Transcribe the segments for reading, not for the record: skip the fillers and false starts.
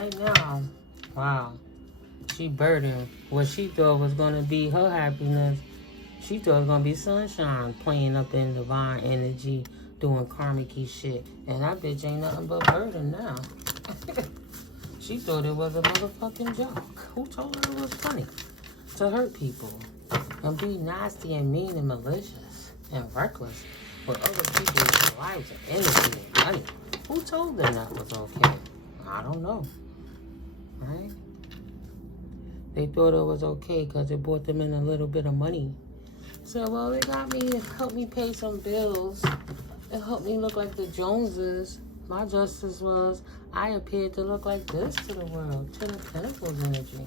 right now, wow, she burdened. What she thought was going to be her happiness, she thought it was going to be sunshine, playing up in divine energy, doing karmic-y shit. And that bitch ain't nothing but burden now. She thought it was a motherfucking joke. Who told her it was funny to hurt people and be nasty and mean and malicious and reckless with other people's lives and energy and money? Who told them that was okay? I don't know. Right? They thought it was okay because it brought them in a little bit of money. So, well, it got me, it helped me pay some bills. It helped me look like the Joneses. My justice was, I appeared to look like this to the world, to the Pentacles energy.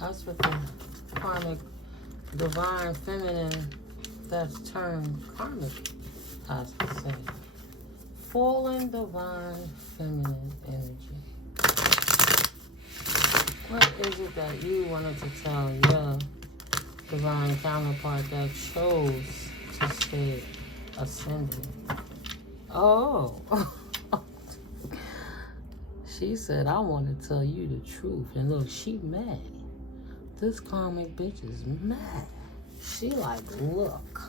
That's what the karmic, divine, feminine, that's termed karmic has to say. Fallen, divine, feminine energy. What is it that you wanted to tell your divine counterpart that chose to stay ascending? Oh. She said, I want to tell you the truth. And look, she mad. This karmic bitch is mad. She like, look,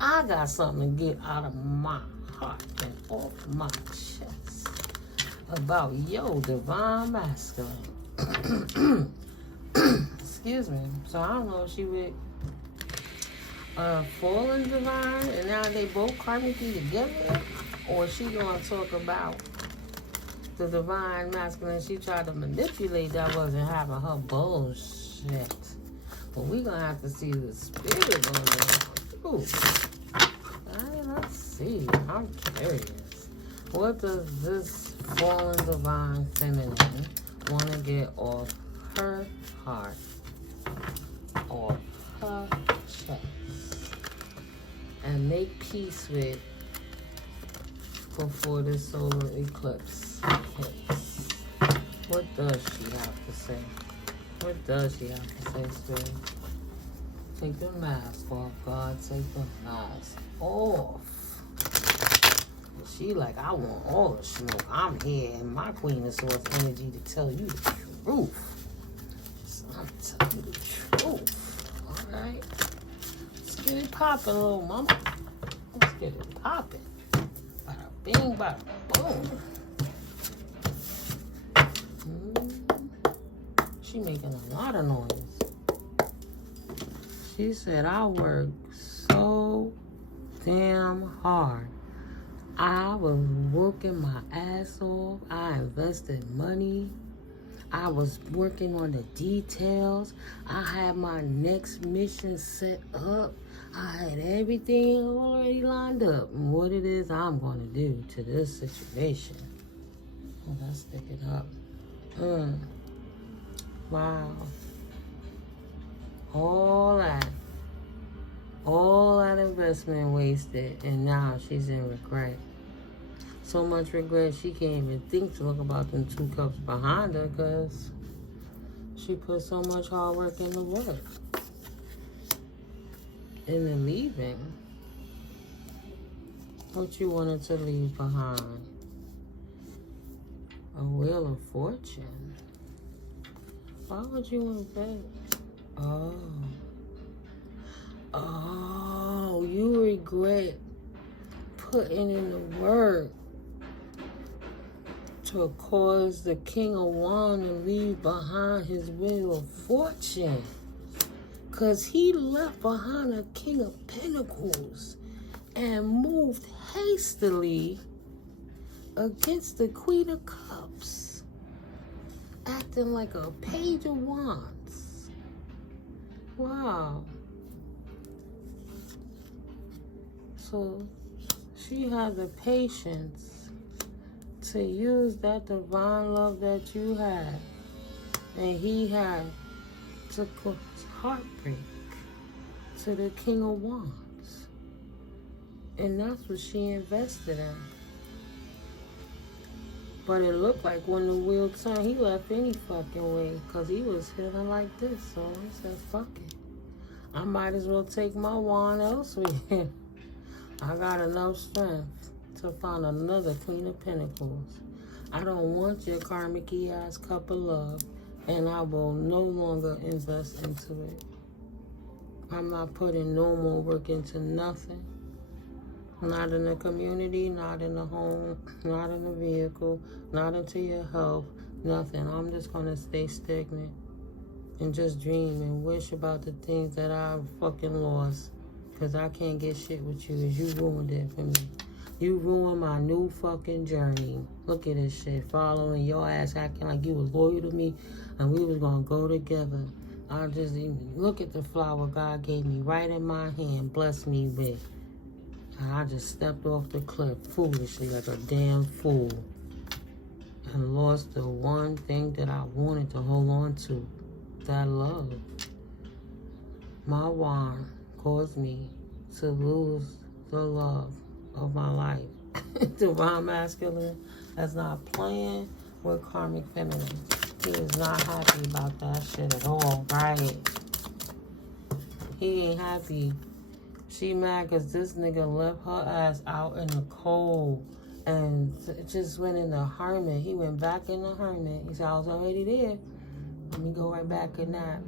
I got something to get out of my heart and off my chest about your divine masculine. Excuse me. So I don't know if she would fallen divine and now they both karmically together, or she gonna talk about the divine masculine she tried to manipulate that wasn't having her bullshit. But we gonna have to see the spirit on that. Ooh. Let's see. I'm curious. What does this fallen divine feminine want to get off her heart, off her chest, and make peace with before the solar eclipse hits? What does she have to say? What does she have to say, Spirit? Take the mask off, God. Take the mask off. She like, I want all the smoke. I'm here in my Queen of Swords energy to tell you the truth. So I'm telling you the truth. All right? Let's get it popping, little mama. Let's get it popping. Bada bing, bada boom. She making a lot of noise. She said, I work so damn hard. I was working my ass off. I invested money. I was working on the details. I had my next mission set up. I had everything already lined up. And what it is I'm going to do to this situation. Let's stick it up. Wow. All that investment wasted, and now she's in regret. So much regret she can't even think to look about them 2 cups behind her because she put so much hard work into work. In the leaving, what you wanted to leave behind? A wheel of fortune. Why would you want that? Oh, you regret putting in the work to cause the King of Wands to leave behind his wheel of fortune. Because he left behind a King of Pentacles and moved hastily against the Queen of Cups, acting like a Page of Wands. Wow. So she had the patience to use that divine love that you had and he had to cause heartbreak to the King of Wands. And that's what she invested in. But it looked like when the wheel turned, he left any fucking way because he was feeling like this. So he said, fuck it. I might as well take my wand elsewhere. I got enough strength to find another Queen of Pentacles. I don't want your karmic ass cup of love, and I will no longer invest into it. I'm not putting no more work into nothing. Not in the community, not in the home, not in the vehicle, not into your health, nothing. I'm just going to stay stagnant and just dream and wish about the things that I fucking lost. Because I can't get shit with you, as you ruined it for me. You ruined my new fucking journey. Look at this shit. Following your ass, acting like you was loyal to me and we was going to go together. I just even look at the flower God gave me right in my hand, blessed me with. And I just stepped off the cliff foolishly like a damn fool and lost the one thing that I wanted to hold on to, that love. My wand caused me to lose the love of my life. Divine masculine is not playing with karmic feminine. He is not happy about that shit at all, right? He ain't happy. She mad because this nigga left her ass out in the cold and just went in the hermit. He went back in the hermit. He said, I was already there. Let me go right back in that.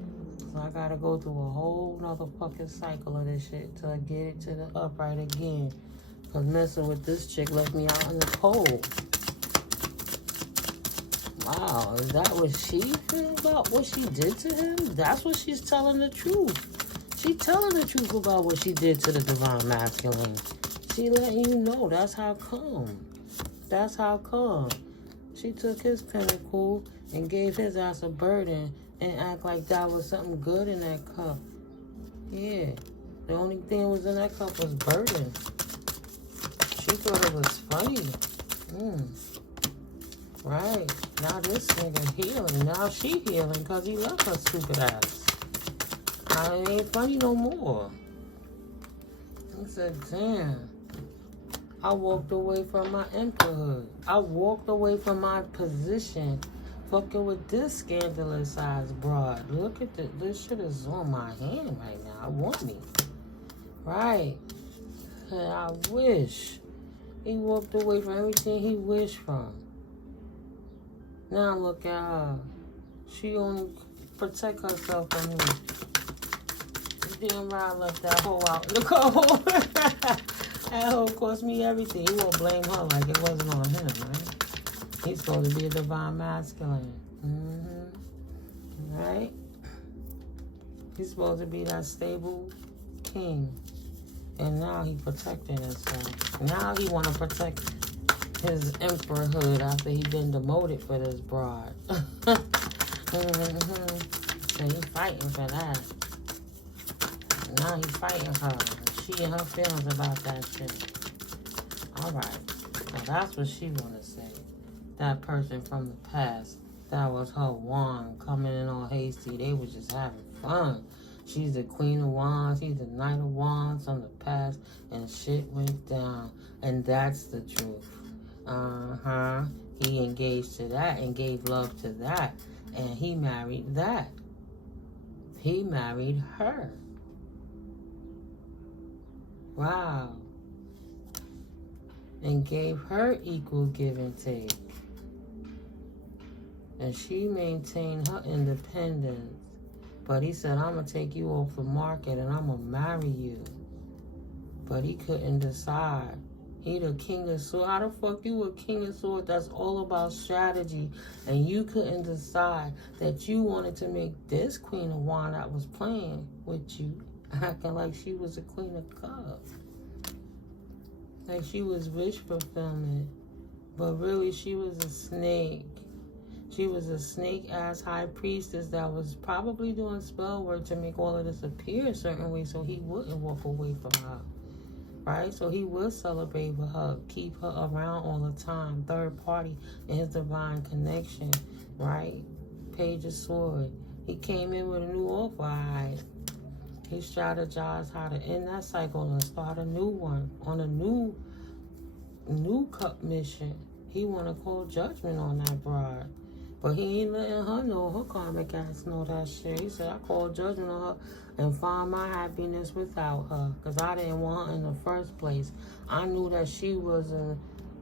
So I gotta go through a whole nother fucking cycle of this shit till I get it to the upright again. Because messing with this chick left me out in the cold. Wow, is that what she feels about what she did to him? That's what she's telling the truth. She telling the truth about what she did to the divine masculine. She letting you know that's how come. That's how come. She took his pinnacle and gave his ass a burden and act like that was something good in that cup. Yeah. The only thing that was in that cup was burden. She thought it was funny. Right. Now this nigga healing. Now she healing because he left her stupid ass. Now it ain't funny no more. I said, damn. I walked away from my emperorhood. I walked away from my position fucking with this scandalous ass broad. Look at this. This shit is on my hand right now. I want me. Right. And I wish. He walked away from everything he wished from. Now look at her. She only protect herself from me. Damn right I left that hoe out in the cold. That hoe cost me everything. He won't blame her like it wasn't on him, right? He's supposed to be a divine masculine. Right? He's supposed to be that stable king. And now he protecting himself. Now he want to protect his emperorhood after he been demoted for this broad. And he's fighting for that. Now he's fighting her. She and her feelings about that shit. Alright. Now that's what she want to say. That person from the past. That was her wand coming in all hasty. They was just having fun. She's the queen of wands. He's the knight of wands from the past. And shit went down. And that's the truth. He engaged to that and gave love to that. And he married that. He married her. Wow. And gave her equal give and take. And she maintained her independence. But he said, I'm going to take you off the market and I'm going to marry you. But he couldn't decide. He the king of swords. How the fuck you a king of swords? That's all about strategy. And you couldn't decide that you wanted to make this queen of wands that was playing with you acting like she was a queen of cups. Like she was wish fulfillment. But really she was a snake. She was a snake-ass high priestess that was probably doing spell work to make all of this appear a certain way so he wouldn't walk away from her. Right? So he would celebrate with her, keep her around all the time. Third party in his divine connection. Right? Page of Sword. He came in with a new offer. He strategized how to end that cycle and start a new one on a new cup mission. He want to call judgment on that bride. But he ain't letting her know, her karmic ass know that shit. He said, I called judgment on her and find my happiness without her. Because I didn't want her in the first place. I knew that she was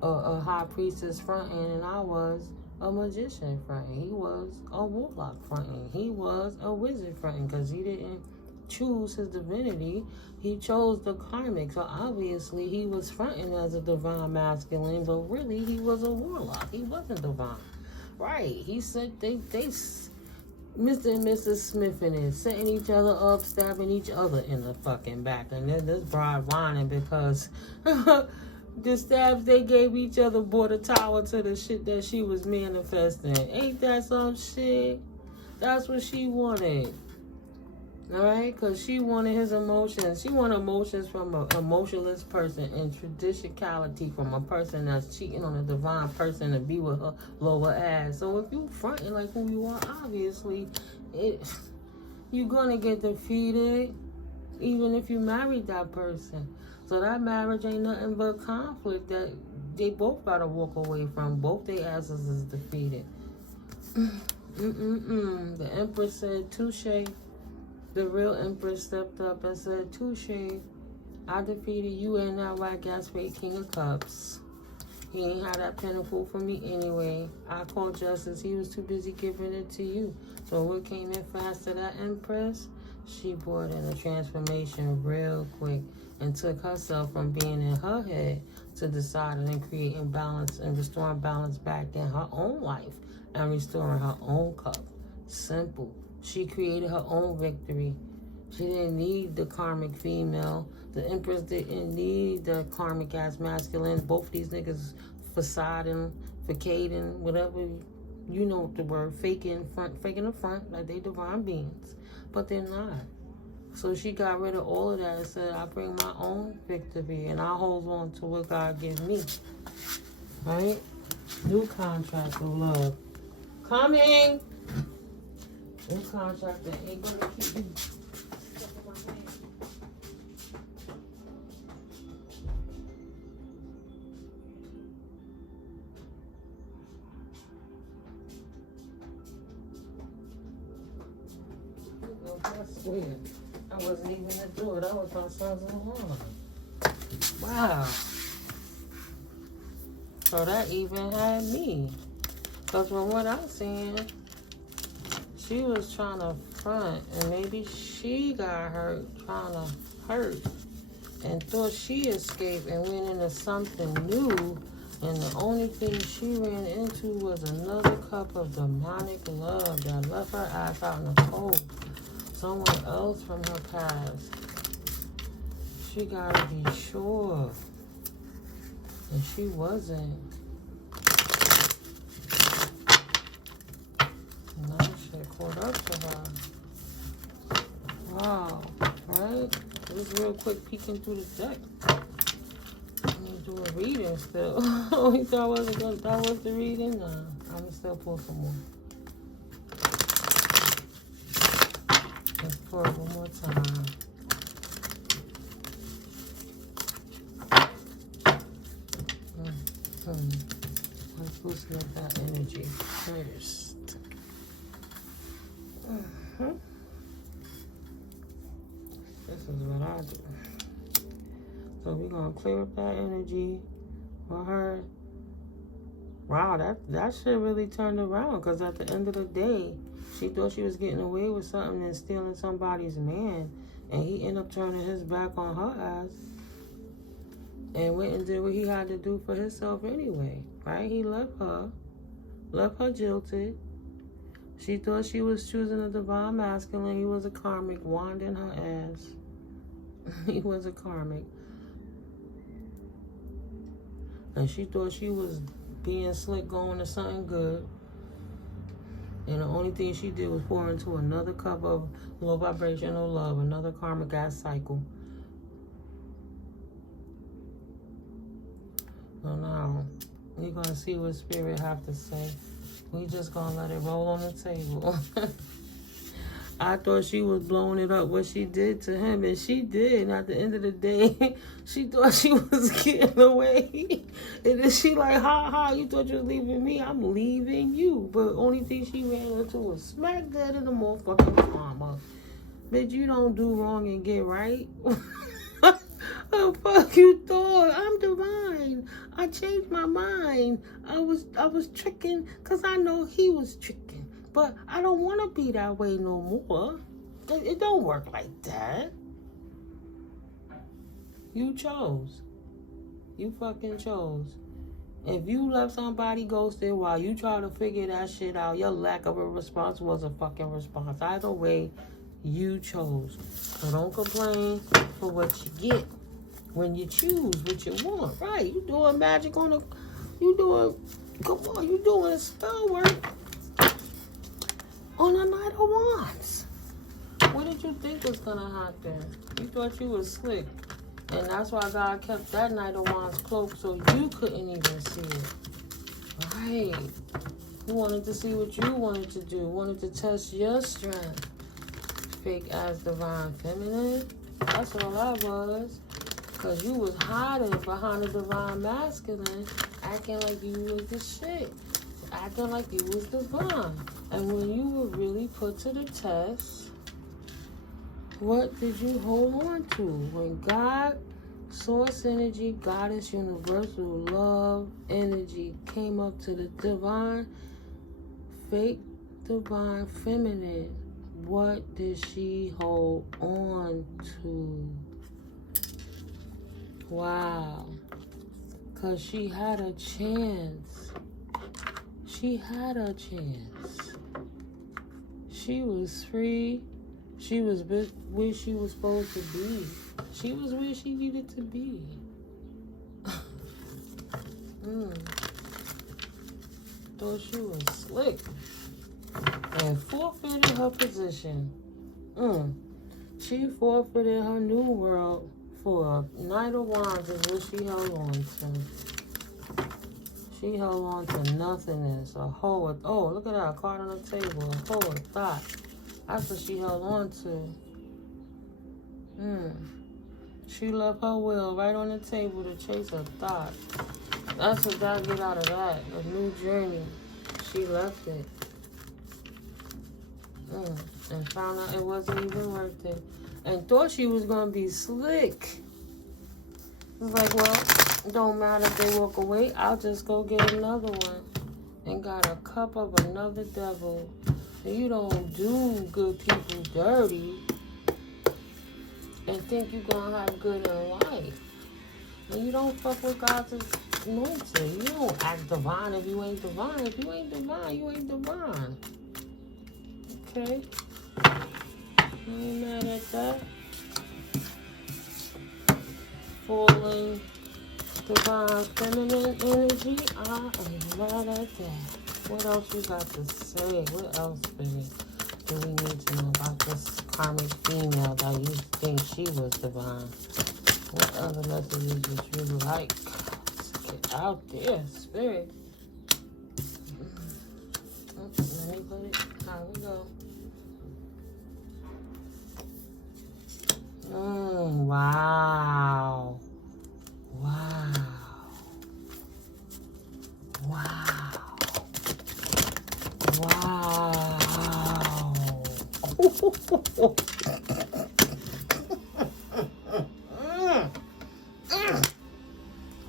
a high priestess fronting, and I was a magician fronting. He was a warlock fronting. He was a wizard fronting, because he didn't choose his divinity. He chose the karmic. So obviously he was fronting as a divine masculine, but really he was a warlock. He wasn't divine. Right. He said they Mr. and Mrs. Smith in it, setting each other up, stabbing each other in the fucking back. And then this bride whining because the stabs they gave each other brought a tower to the shit that she was manifesting. Ain't that some shit? That's what she wanted. Alright? Because she wanted his emotions. She wanted emotions from an emotionless person, and traditionality from a person that's cheating on a divine person to be with her lower ass. So if you fronting like who you are, obviously, you're going to get defeated even if you married that person. So that marriage ain't nothing but conflict that they both got to walk away from. Both their asses is defeated. The Empress said, touche. The real Empress stepped up and said, touche, I defeated you and that white gas fake King of Cups. He ain't had that pinnacle for me anyway. I called justice. He was too busy giving it to you. So what came in fast to that Empress? She brought in a transformation real quick and took herself from being in her head to deciding and creating balance and restoring balance back in her own life and restoring her own cup. Simple. She created her own victory. She didn't need the karmic female. The Empress didn't need the karmic ass masculine. Both these niggas facading, whatever, you know the word, faking the front like they divine beings. But they're not. So she got rid of all of that and said, I bring my own victory and I hold on to what God gives me. Right? New contract of love. Coming! New contract that ain't gonna keep you. I swear, I wasn't even at the door. That was my son's alarm. Wow. So that even had me. Because from what I'm seeing, she was trying to front, and maybe she got hurt trying to hurt and thought she escaped and went into something new, and the only thing she ran into was another cup of demonic love that left her ass out in the cold. Someone else from her past. She gotta be sure. And she wasn't. And now shit caught up to her. Wow. Right? Just real quick peeking through the deck. I'm gonna do a reading still. You thought that was the reading? Nah. I'm gonna still pull some more. Let's pour it one more time. Let's loosen up that energy first. This is what I do. So we're gonna clear up that energy for her. Wow, that shit really turned around, because at the end of the day, she thought she was getting away with something and stealing somebody's man, and he ended up turning his back on her ass and went and did what he had to do for himself anyway, right? He left her jilted. She thought she was choosing a divine masculine. He was a karmic, wanding her ass. He was a karmic. And she thought she was being slick, going to something good. And the only thing she did was pour into another cup of low vibrational love, another karmic ass cycle. So now, we're going to see what Spirit have to say. We just going to let it roll on the table. I thought she was blowing it up, what she did to him, and she did. And at the end of the day, she thought she was getting away. And then she like, ha, you thought you was leaving me? I'm leaving you. But only thing she ran into was smack dead in the motherfucking karma. Bitch, you don't do wrong and get right. the fuck you thought? I'm divine. I changed my mind. I was tricking because I know he was tricking. But I don't want to be that way no more. It don't work like that. You chose. You fucking chose. If you left somebody ghosted while you try to figure that shit out, your lack of a response was a fucking response. Either way, you chose. So don't complain for what you get when you choose what you want. Right? You doing magic on a... You doing spell work on a Knight of Wands. What did you think was gonna happen? You thought you was slick. And that's why God kept that Knight of Wands cloak so you couldn't even see it. Right. He wanted to see what you wanted to do. Wanted to test your strength. Fake ass divine feminine. That's all that was. Because you was hiding behind the divine masculine, acting like you was the shit. Acting like you was divine. And when you were really put to the test, what did you hold on to? When God, source energy, goddess, universal love energy came up to the divine, fake divine feminine, what did she hold on to? Wow. Because she had a chance. She had a chance. She was free. She was where she was supposed to be. She was where she needed to be. Thought she was slick. And forfeited her position. She forfeited her new world for a Knight of Wands is what she held on to. She held on to nothingness. A whole... Oh, look at that. A card on the table. A whole thought. That's what she held on to. She left her will right on the table to chase a thought. That's what God get out of that. A new journey. She left it. And found out it wasn't even worth it. And thought she was going to be slick. It's like, well, it don't matter if they walk away. I'll just go get another one. And got a cup of another devil. And you don't do good people dirty and think you're going to have good in life. And you don't fuck with God's anointed. You don't act divine if you ain't divine. If you ain't divine, you ain't divine. Okay? You ain't mad at that? Falling divine feminine energy, I am mad at that. What else you got to say? What else, baby, do we need to know about this karmic female that you think she was divine? What other messages would you like to get out there, spirit? Let me put it. How we go? Wow. Wow. Wow. Wow.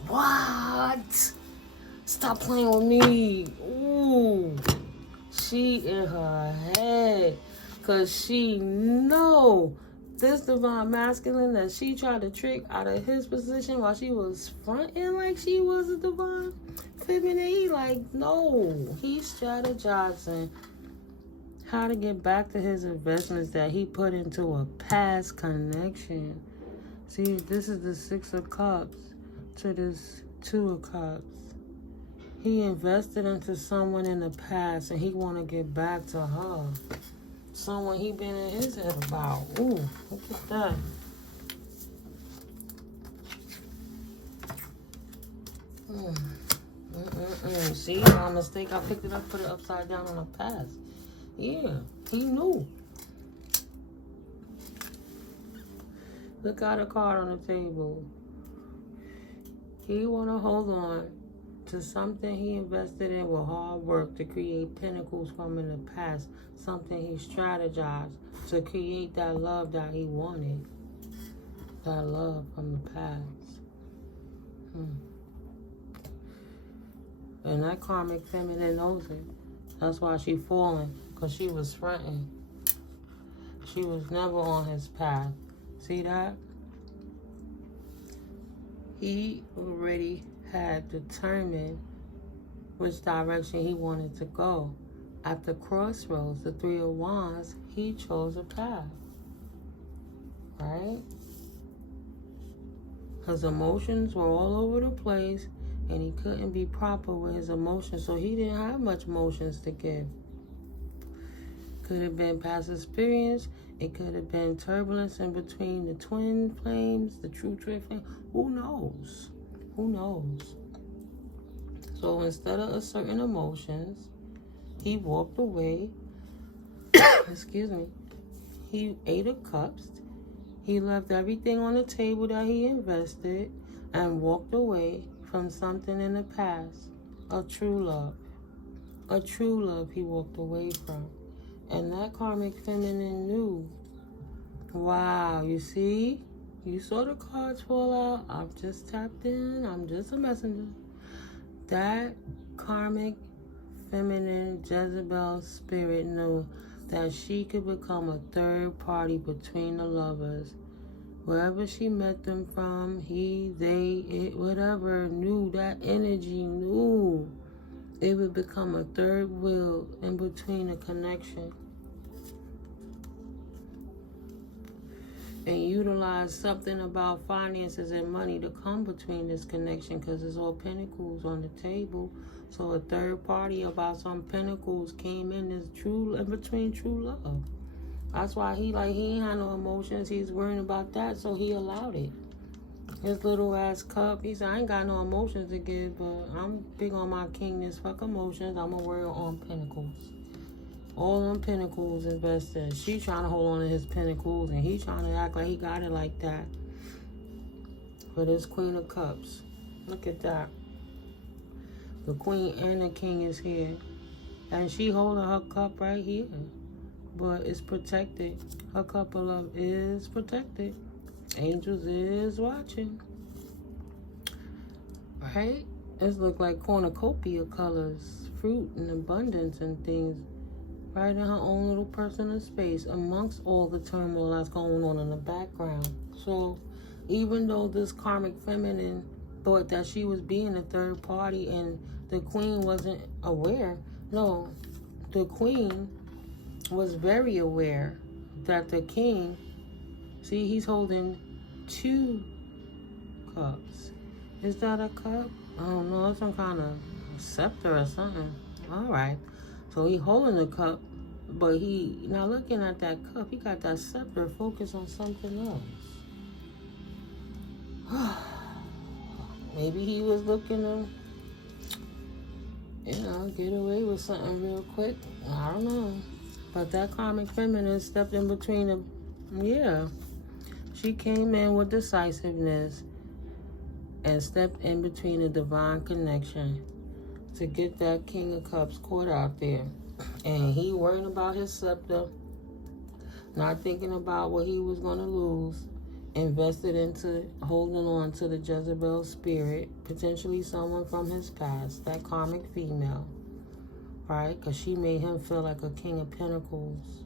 What? Stop playing with me. Ooh. She in her head. Because she know this divine masculine that she tried to trick out of his position while she was fronting like she was a divine feminine. He like, no. He's strategizing how to get back to his investments that he put into a past connection. See, this is the 6 of Cups to this 2 of Cups. He invested into someone in the past and he want to get back to her. Someone he been in his head about. Ooh, look at that. See, my mistake. I picked it up, put it upside down on the past. Yeah, he knew. Look at a card on the table. He want to hold on to something he invested in with hard work to create pinnacles from in the past. Something he strategized to create that love that he wanted. That love from the past. And that karmic feminine knows it. That's why she falling, because she was fronting. She was never on his path. See that? He already had determined which direction he wanted to go. At the crossroads, the Three of Wands, he chose a path. Right? His emotions were all over the place, and he couldn't be proper with his emotions, so he didn't have much emotions to give. Could have been past experience. It could have been turbulence in between the twin flames, the true twin flame. Who knows? Who knows? So instead of asserting emotions, he walked away. Excuse me. He ate of cups. He left everything on the table that he invested and walked away from something in the past. A true love. A true love he walked away from. And that karmic feminine knew. Wow, you see? You saw the cards fall out. I've just tapped in. I'm just a messenger. That karmic feminine Jezebel spirit knew that she could become a third party between the lovers. Wherever she met them from, he, they, it, whatever, knew that energy, knew it would become a third wheel in between a connection. And utilize something about finances and money to come between this connection, because it's all pentacles on the table. So a third party about some pentacles came in between true love. That's why he ain't had no emotions. He's worrying about that, so he allowed it. His little ass cup, he said, I ain't got no emotions to give, but I'm big on my kingness. Fuck emotions. I'm a warrior on pentacles. All them pentacles invested. She trying to hold on to his pentacles, and he trying to act like he got it like that. But it's Queen of Cups. Look at that. The Queen and the King is here. And she holding her cup right here. But it's protected. Her cup of love is protected. Angels is watching. Right? It look like cornucopia colors. Fruit and abundance and things. Right in her own little personal space amongst all the turmoil that's going on in the background. So even though this karmic feminine thought that she was being a third party and the queen wasn't aware, no, the queen was very aware that the king, see, he's holding 2 cups. Is that a cup? I don't know, it's some kind of scepter or something. All right. So he holding the cup, but he, now looking at that cup, he got that scepter focused on something else. Maybe he was looking to, get away with something real quick. I don't know. But that karmic feminine stepped in between them. Yeah. She came in with decisiveness and stepped in between the divine connection to get that King of Cups caught out there. And he worried about his scepter, not thinking about what he was going to lose, invested into holding on to the Jezebel spirit, potentially someone from his past, that karmic female, right? Because she made him feel like a King of Pentacles.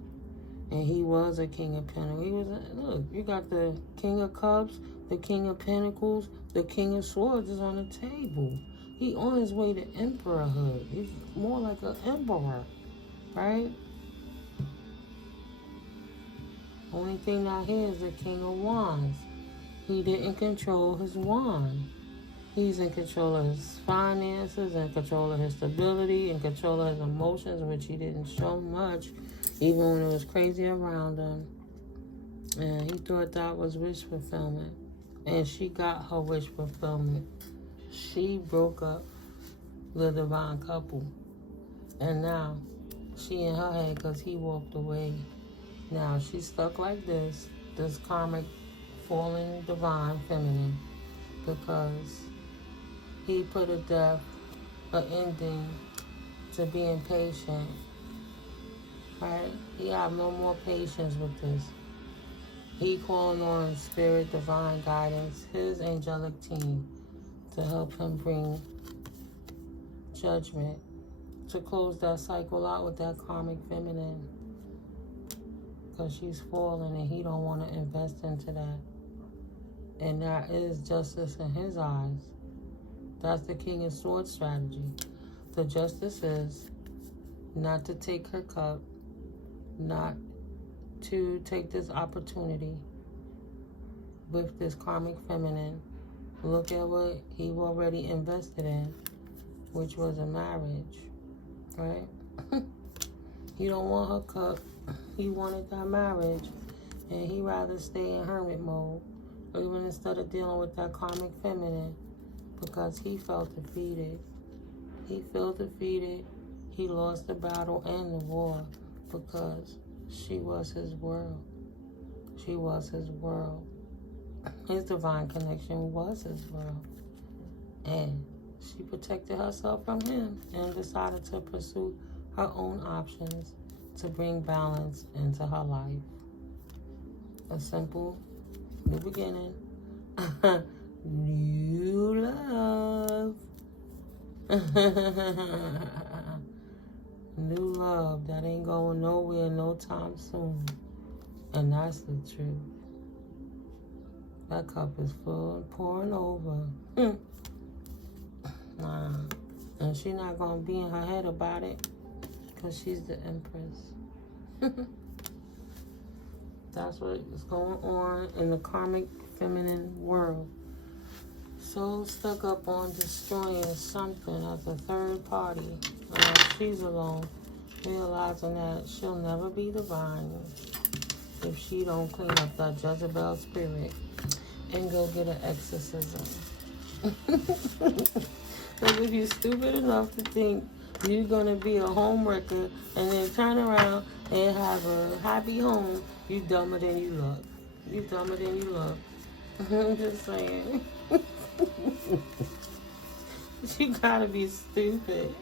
And he was a King of Pentacles. Look, you got the King of Cups, the King of Pentacles, the King of Swords is on the table. He on his way to emperorhood. He's more like an emperor, right? Only thing not here is the King of Wands. He didn't control his wand. He's in control of his finances, in control of his stability, in control of his emotions, which he didn't show much, even when it was crazy around him. And he thought that was wish fulfillment. And she got her wish fulfillment. She broke up the divine couple. And now, she in her head because he walked away. Now, she's stuck like this karmic fallen divine feminine, because he put an ending to being patient. Right? He have no more patience with this. He calling on spirit, divine guidance, his angelic team to help him bring judgment, to close that cycle out with that karmic feminine, because she's falling and he don't want to invest into that. And that is justice in his eyes. That's the King of Swords strategy. The justice is not to take her cup, not to take this opportunity with this karmic feminine. Look at what he already invested in, which was a marriage, right? He don't want her cup. He wanted that marriage, and he rather stay in hermit mode, even instead of dealing with that karmic feminine, because he felt defeated. He felt defeated. He lost the battle and the war because she was his world. She was his world. His divine connection was his world. And she protected herself from him and decided to pursue her own options to bring balance into her life. A simple new beginning. New love. New love that ain't going nowhere no time soon. And that's the truth. That cup is full and pouring over. And she's not going to be in her head about it because she's the Empress. That's what is going on in the karmic feminine world. So stuck up on destroying something as a third party. She's alone, realizing that she'll never be divine if she don't clean up that Jezebel spirit and go get an exorcism. Because if you're stupid enough to think you're going to be a home wrecker and then turn around and have a happy home, you dumber than you look. You dumber than you look. I'm just saying. You gotta be stupid.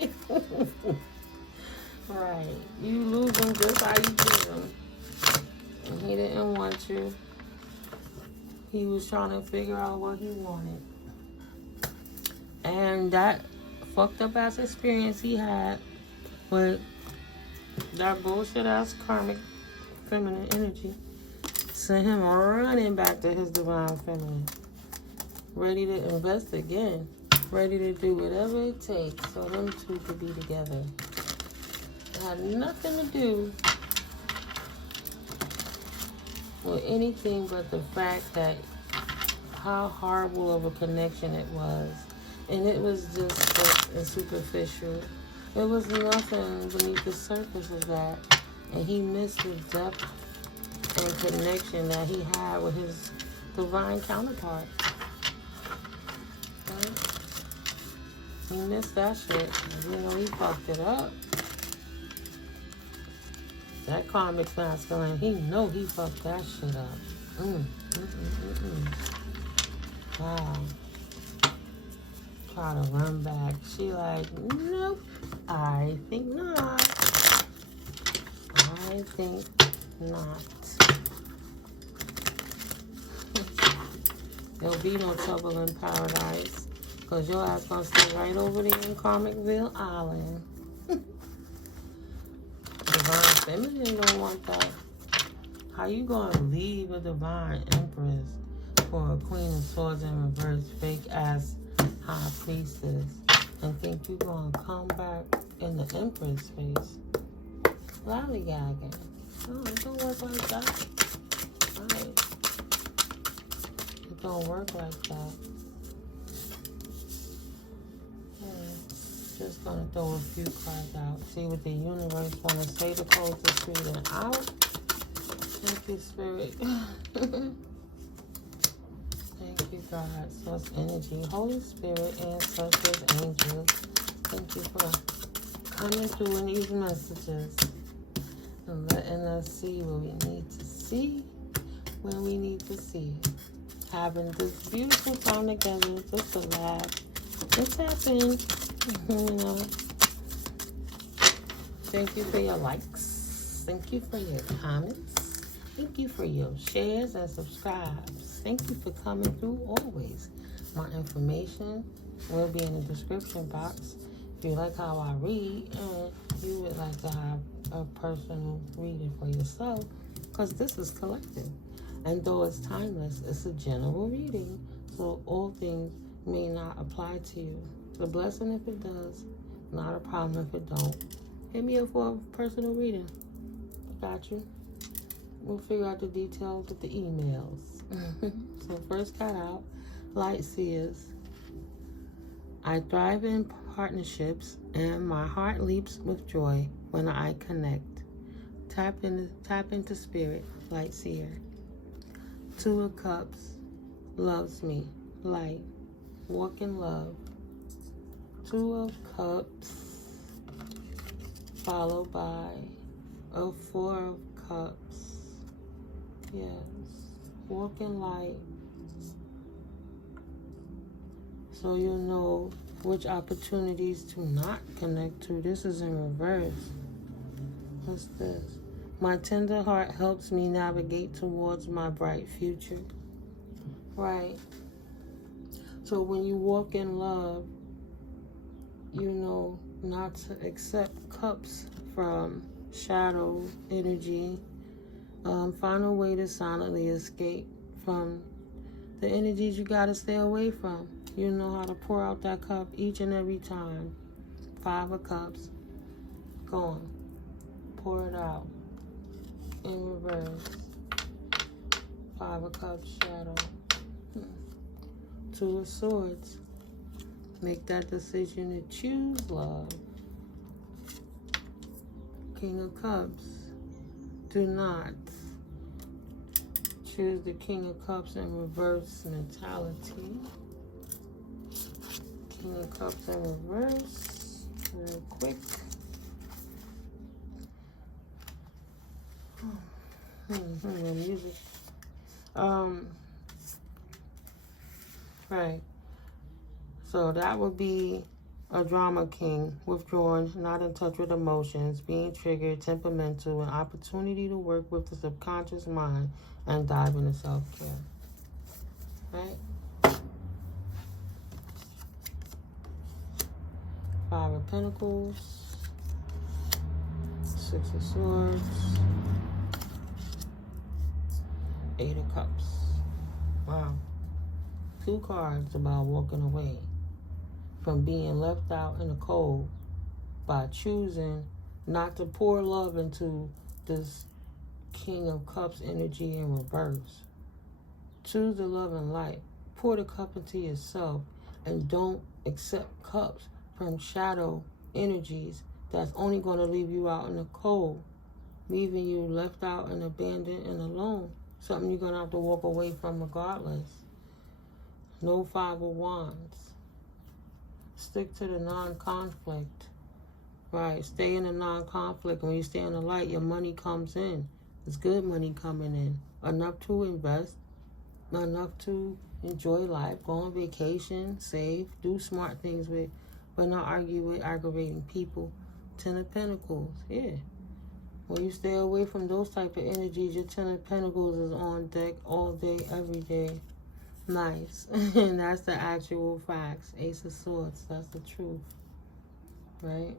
Right. You lose them just how you get them. And he didn't want you. He was trying to figure out what he wanted. And that fucked up ass experience he had with that bullshit ass karmic feminine energy sent him running back to his divine feminine. Ready to invest again. Ready to do whatever it takes so them two could be together. It had nothing to do with anything but the fact that how horrible of a connection it was. And it was just quick and superficial. It was nothing beneath the surface of that. And he missed the depth and connection that he had with his divine counterpart. Right? He missed that shit. You know, he fucked it up. That karmic masculine, he know he fucked that shit up. Wow. Try to run back. She like, nope, I think not. I think not. There'll be no trouble in paradise. Because your ass gonna stay right over there in Karmicville Island. Divine feminine don't want that. How you gonna leave a divine empress for a queen of swords in reverse, fake ass high priestess, and think you gonna come back in the empress face? Lollygagging. No, it don't work like that. Right. It don't work like that. Just gonna throw a few cards out. See what the universe wanna say to close this reading out. Thank you, Spirit. Thank you, God. Source energy, Holy Spirit, ancestors, angels. Thank you for coming through in these messages and letting us see what we need to see when we need to see. Having this beautiful time together, just to laugh and tap in. You know, thank you for your likes. Thank you for your comments. Thank you for your shares and subscribes. Thank you for coming through always. My information will be in the description box. If you like how I read and you would like to have a personal reading for yourself, because this is collective. And though it's timeless, it's a general reading, so all things may not apply to you. It's a blessing if it does, not a problem if it don't. Hit me up for a personal reading. Got you. We'll figure out the details with the emails. So first cut out, Light Seers. I thrive in partnerships and my heart leaps with joy when I connect. Tap into spirit, Light Seer. Two of Cups, loves me, light, walk in love. Two of Cups, followed by a Four of Cups. Yes, walk in light. So you'll know which opportunities to not connect to. This is in reverse. What's this? My tender heart helps me navigate towards my bright future. Right. So when you walk in love, you know not to accept cups from shadow energy. Find a way to silently escape from the energies you got to stay away from. You know how to pour out that cup each and every time. Five of Cups. Go on. Pour it out. In reverse. Five of Cups, shadow. Two of Swords. Make that decision to choose love. King of Cups. Do not choose the King of Cups in reverse mentality. King of Cups in reverse. Real quick. Music. Right. So that would be a drama king, withdrawn, not in touch with emotions, being triggered, temperamental, an opportunity to work with the subconscious mind and dive into self-care. Right? Five of Pentacles, Six of Swords, Eight of Cups. Wow. Two cards about walking away from being left out in the cold by choosing not to pour love into this King of Cups energy in reverse. Choose the love and light. Pour the cup into yourself and don't accept cups from shadow energies that's only going to leave you out in the cold, leaving you left out and abandoned and alone. Something you're going to have to walk away from regardless. No Five of Wands. Stick to the non-conflict. Right, stay in the non-conflict. When you stay in the light, your money comes in. It's good money coming in. Enough to invest. Enough to enjoy life. Go on vacation. Save. Do smart things with, but not argue with aggravating people. Ten of Pentacles. Yeah. When you stay away from those type of energies, your Ten of Pentacles is on deck all day, every day. Nice. And that's the actual facts. Ace of Swords. That's the truth. Right?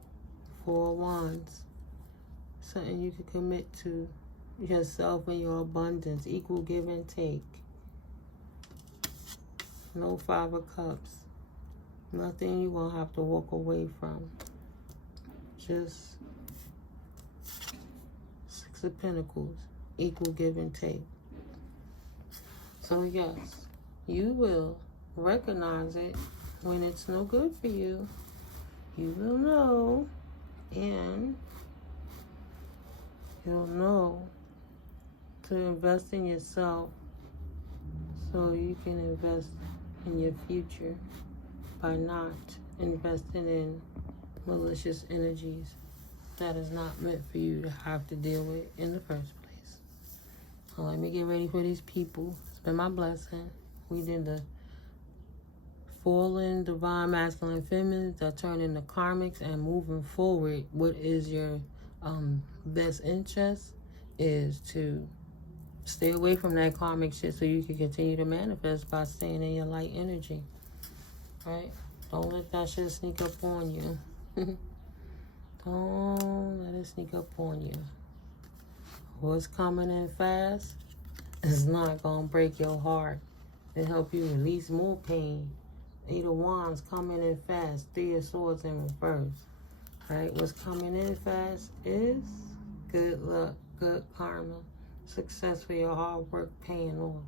Four of Wands. Something you can commit to yourself and your abundance. Equal give and take. No Five of Cups. Nothing you're going to have to walk away from. Just Six of Pentacles. Equal give and take. So yes, you will recognize it when it's no good for you. You will know, and you'll know to invest in yourself so you can invest in your future by not investing in malicious energies that is not meant for you to have to deal with in the first place. So let me get ready for these people. It's been my blessing. We did the fallen, divine, masculine, feminine that turn into karmics, and moving forward, what is your best interest is to stay away from that karmic shit so you can continue to manifest by staying in your light energy. Right? Don't let that shit sneak up on you. Don't let it sneak up on you. What's coming in fast is not going to break your heart. It help you release more pain. 8 of Wands coming in fast. 3 of Swords in reverse. Right? What's coming in fast is good luck, good karma, success for your hard work paying off.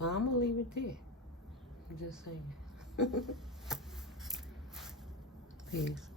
But I'm going to leave it there. I'm just saying. Peace.